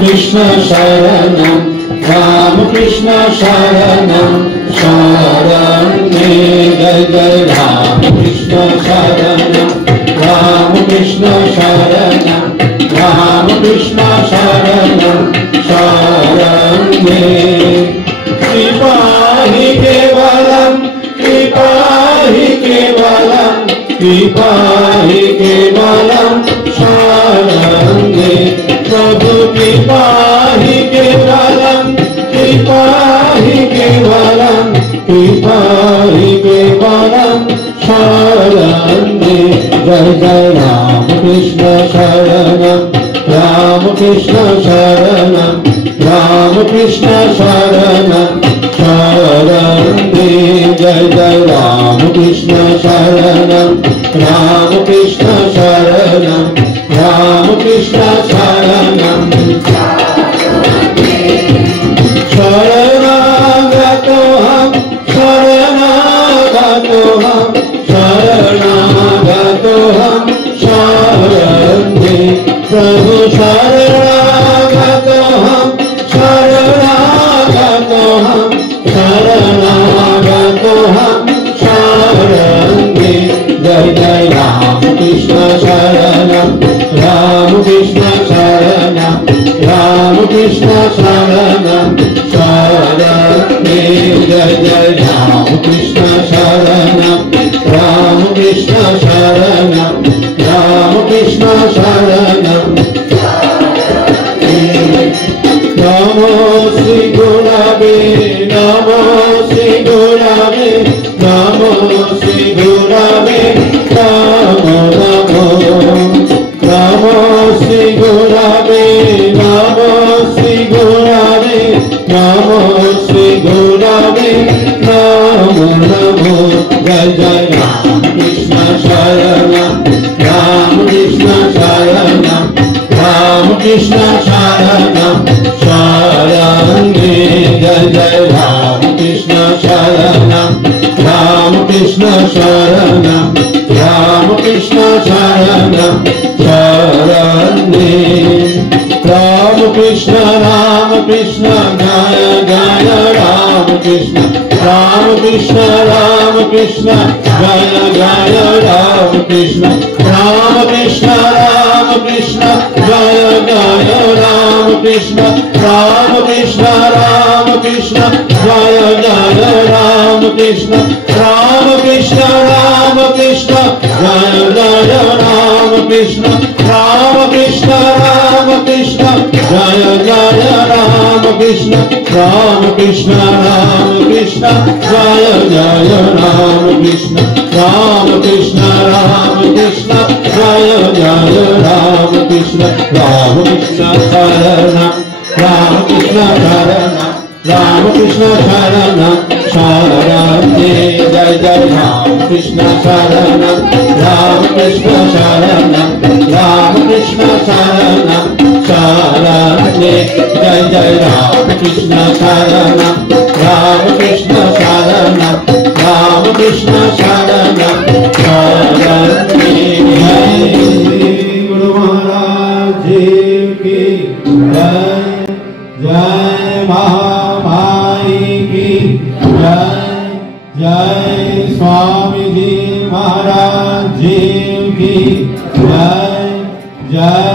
कृष्ण शरणं राम कृष्ण शरणं शरण्ये जय जय राम कृष्ण शरणं राम कृष्ण शरणं राम कृष्ण शरणं शरण्ये कृपा हि केवलं कृपा हि केवलं कृपा हि केवलं शरण्ये प्रभु कृपा हि केवलं कृपा हि केवलं कृपा हि केवलं शरण्ये जय जय राम कृष्ण शरणं राम कृष्ण शरणं राम कृष्ण शरणं शरण्ये जय जय राम कृष्ण शरणं राम कृष्ण शरणं राम कृष्ण शरणं शरणागतोऽहं शरणागतोऽहं शरणागतोऽहं शरण्ये प्रभु शरणागतोऽहं शरणागतोऽहं शरणागतोऽहं शरण्ये जय जय राम कृष्ण शरणं राम कृष्ण शरणं राम कृष्ण शरणं शरण्ये जय जय राम कृष्ण शरणं राम कृष्ण शरणं राम कृष्ण शरणं नमो श्री गुरवे नमो श्री गुरवे नमो श्री गुरवे नमो नमो नमो श्री गुरवे नमो श्री गुरवे नमो श्री गुरवे नमो नमो जय जय राम कृष्ण शरणं राम कृष्ण शरणं राम कृष्ण शरणं शरण्ये जय जय राम कृष्ण शरणं राम कृष्ण शरणं राम कृष्ण शरणं शरण्ये राम कृष्ण जय जय राम कृष्ण राम कृष्ण जय जय राम कृष्ण राम कृष्ण जय जय राम कृष्ण राम कृष्ण जय जय राम कृष्ण राम कृष्ण जय जय राम कृष्ण राम कृष्ण जय जय राम कृष्ण राम कृष्ण जय जय राम कृष्ण राम कृष्ण जय जय राम कृष्ण राम कृष्ण शरणं राम कृष्ण शरणं राम कृष्ण शरणं शरण्ये जय जय राम कृष्ण शरणं राम कृष्ण शरणं राम कृष्ण शरणं शरण्ये जय जय राम कृष्ण शरणं राम कृष्ण शरणं राम कृष्ण शरणं शरण्ये गुरु महाराज की जय जय महामाई की जय जय स्वामी जी महाराज जी की जय जय